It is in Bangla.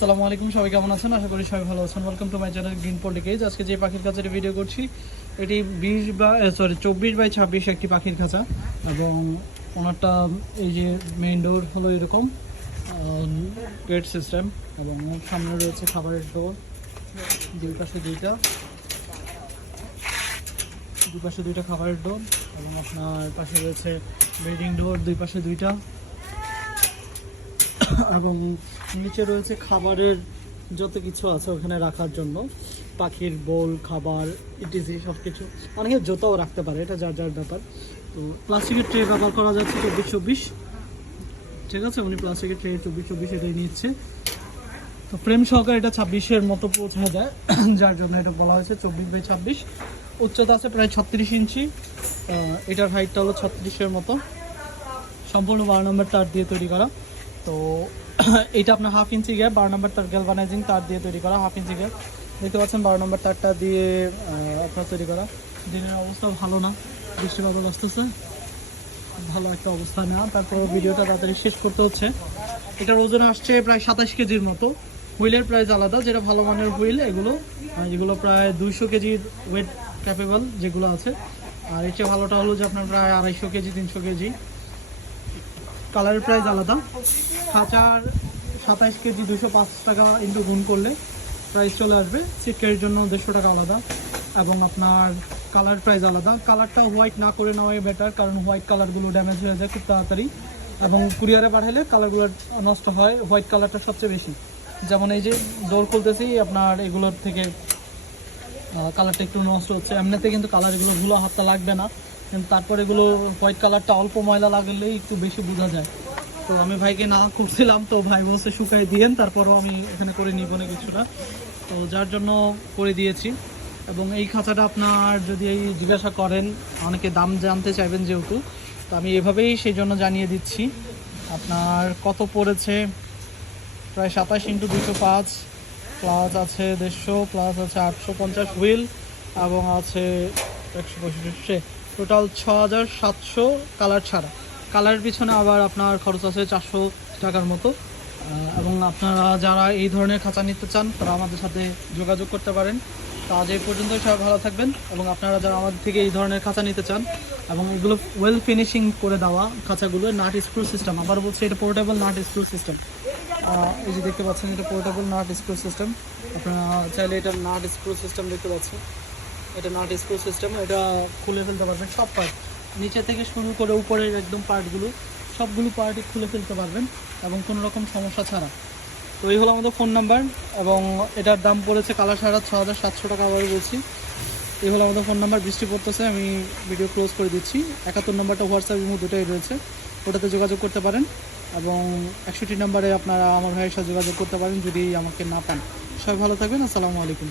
আসসালামু আলাইকুম, সবাই কেমন আছেন? আশা করি সবাই ভালো আছেন। Welcome to my channel green poultry cage. আজকে যে পাখির খাঁচাটি ভিডিও করছি এটি 24/26 একটি পাখির খাঁচা, এবং ওনারটা এই যে মেইন ডোর হলো এরকম গেট সিস্টেম, এবং সামনে রয়েছে খাবারের ডোর, দুই পাশে দুইটা খাবারের ডোর, এবং আপনার পাশে রয়েছে ব্রিডিং ডোর, দুই পাশে দুইটা, এবং নিচে রয়েছে খাবারের যত কিছু আছে ওখানে রাখার জন্য, পাখির বোল, খাবার ইটিসি সব কিছু। অনেকে জুতাও রাখতে পারে, এটা যার যার ব্যাপার। তো প্লাস্টিকের ট্রে ব্যবহার করা যাচ্ছে 24/24, ঠিক আছে। উনি প্লাস্টিকের ট্রে 24/24 এটাই নিচ্ছে। তো ফ্রেম সহকারে এটা 26-এর মতো পৌঁছা যায়, যার জন্য এটা বলা হয়েছে 24/26। উচ্চতা আছে প্রায় 36 ইঞ্চি, এটার হাইটটা হলো 36-এর মতো, সম্পূর্ণ 12 নম্বর তার দিয়ে তৈরি করা। তো এইটা আপনার 1/2 ইঞ্চি গ্যাপ, 12 নম্বর তার গ্যালভানাইজিং তার দিয়ে তৈরি করা, 1/2 ইঞ্চি গ্যাপ দেখতে পাচ্ছেন। 12 নম্বর তারটা দিয়ে আপনার তৈরি করা। দিনের অবস্থা ভালো না, বৃষ্টি বাদল আসতেছে, ভালো একটা অবস্থা না। তারপর ভিডিওটা তাড়াতাড়ি শেষ করতে হচ্ছে। এটার ওজন আসছে প্রায় 27 কেজির মতো। হুইলের প্রাইস আলাদা, যেটা ভালো মানের হুইল এগুলো প্রায় 200 কেজির ওয়েট ক্যাপেবল যেগুলো আছে। আর এর চেয়ে ভালোটা হলো যে আপনার প্রায় 250 কেজি 300 কেজি। কালারের প্রাইস আলাদা। খাঁচার 27 কেজি 205 টাকা ইন্টু গুণ করলে প্রাইস চলে আসবে। সিটকের জন্য 150 টাকা আলাদা, এবং আপনার কালার প্রাইস আলাদা। কালারটা হোয়াইট না করে নেওয়াই বেটার, কারণ হোয়াইট কালারগুলো ড্যামেজ হয়ে যায় খুব তাড়াতাড়ি, এবং কুরিয়ারে পাঠালে কালারগুলো নষ্ট হয়। হোয়াইট কালারটা সবচেয়ে বেশি। যেমন এই যে ডোর খুলতেছি, আপনার এগুলোর থেকে কালারটা একটু নষ্ট হচ্ছে। এমনিতে কিন্তু কালার এগুলো ধুলো হাতটা লাগবে না, কিন্তু তারপর এগুলো হোয়াইট কালারটা অল্প ময়লা লাগলেই একটু বেশি বোঝা যায়। তো আমি ভাইকে না করছিলাম, তো ভাই বলছে শুকাই দিয়েন, তারপরও আমি এখানে করে নিব না কিছুটা, তো যার জন্য করে দিয়েছি। এবং এই খাঁচাটা আপনার যদি এই জিজ্ঞাসা করেন, অনেকে দাম জানতে চাইবেন যেহেতু, তো আমি এভাবেই সেই জন্য জানিয়ে দিচ্ছি। আপনার কত পড়েছে, প্রায় 27 × 205, প্লাস আছে 150, প্লাস আছে 850 হুইল, এবং আছে 165, টোটাল 6700 কালার ছাড়া। কালারের পিছনে আবার আপনার খরচ আছে 400 টাকার মতো। এবং আপনারা যারা এই ধরনের খাঁচা নিতে চান তারা আমাদের সাথে যোগাযোগ করতে পারেন। তো আজ এই পর্যন্ত, সবাই ভালো থাকবেন। এবং আপনারা যারা আমাদের থেকে এই ধরনের খাঁচা নিতে চান, এবং এগুলো ওয়েল ফিনিশিং করে দেওয়া খাঁচাগুলো, নাট স্ক্রু সিস্টেম, আবার বলছি এটা পোর্টেবল নাট স্ক্রু সিস্টেম। এই যে দেখতে পাচ্ছেন, এটা পোর্টেবল নাট স্ক্রু সিস্টেম। আপনারা চাইলে এটা নাট স্ক্রু সিস্টেম দেখতে পাচ্ছেন, এটা নাট স্ক্রু সিস্টেম। এটা খুলে ফেলতে পারবেন সব পার্ট, নিচে থেকে শুরু করে উপরের একদম পার্টগুলো, সবগুলো পার্টই খুলে ফেলতে পারবেন, এবং কোনো রকম সমস্যা ছাড়া। তো এই হলো আমাদের ফোন নাম্বার, এবং এটার দাম পড়েছে কালার ছাড়া 6700 টাকা আবার বলছি। এই হলো আমাদের ফোন নাম্বার। বৃষ্টি পড়তেছে, আমি ভিডিও ক্লোজ করে দিচ্ছি। 71 নম্বরটা হোয়াটসঅ্যাপ ইমো দুটোই রয়েছে, ওটাতে যোগাযোগ করতে পারেন। এবং 61 নম্বরে আপনারা আমার ভাইয়ের সাথে যোগাযোগ করতে পারেন যদি আমাকে না পান। সবাই ভালো থাকবেন। আসসালামু আলাইকুম।